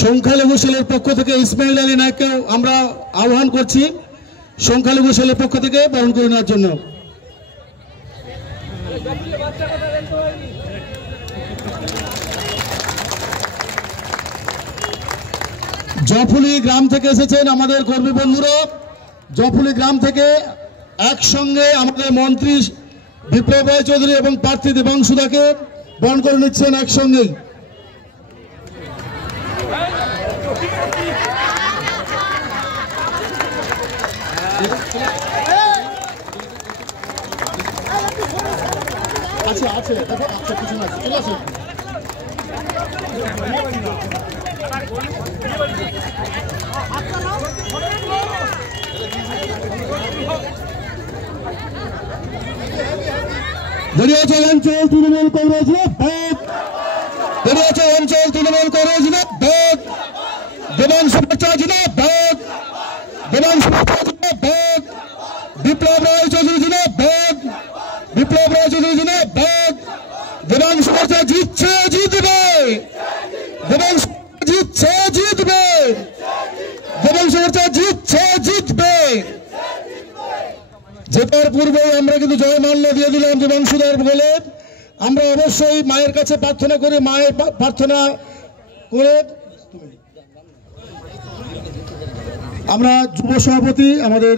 সংখ্যালঘু সেলের পক্ষ থেকে ইসমাইল আলী নায়ককে আমরা আহ্বান করছি সংখ্যালঘু সেলের পক্ষ থেকে বরণ করে নেওয়ার জন্য। জফুলি গ্রাম থেকে এসেছেন আমাদের কর্মী বন্ধুরা। জফুলি গ্রাম থেকে একসঙ্গে আমাদের মন্ত্রী বিপ্লব রায় চৌধুরী এবং প্রার্থী দেবাংশু দাকে বরণ করে নিচ্ছেন একসঙ্গেই। দরিয়াচল অঞ্চল তৃণমূল কংগ্রেস দরিয়াচল অঞ্চল তৃণমূল কংগ্রেস দেবাংশু জিন্দাবাদ দেবাংশু জিন্দাবাদ বিপ্লব রায় চৌধুরী জিন্দাবাদ বিপ্লব রায় চৌধুরী জিন্দাবাদ দেবাংশু জিতছে জিতবে দেবাংশু জিতছে জিতবে দেবাংশু জিতছে জিতবে। জেতার পূর্বে আমরা কিন্তু জয়মাল্য দিয়ে দিলাম দেবাংশুদার বলে। আমরা অবশ্যই মায়ের কাছে প্রার্থনা করে মায়ের প্রার্থনা করে আমরা যুব সভাপতি আমাদের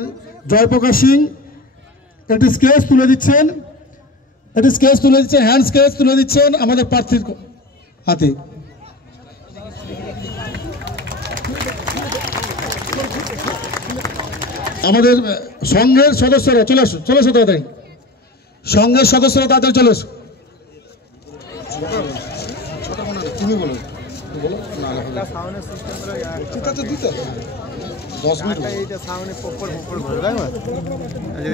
জয়প্রকাশ সিং একটি স্কেচ তুলে দিচ্ছেন হ্যান্ড স্কেচ তুলে দিচ্ছেন আমাদের প্রার্থীর হাতে। আমাদের সংঘের সদস্যরা চলে আসো তাড়াতাড়ি সংঘের সদস্যরা তাড়াতাড়ি চলে আসো। তুমি বলো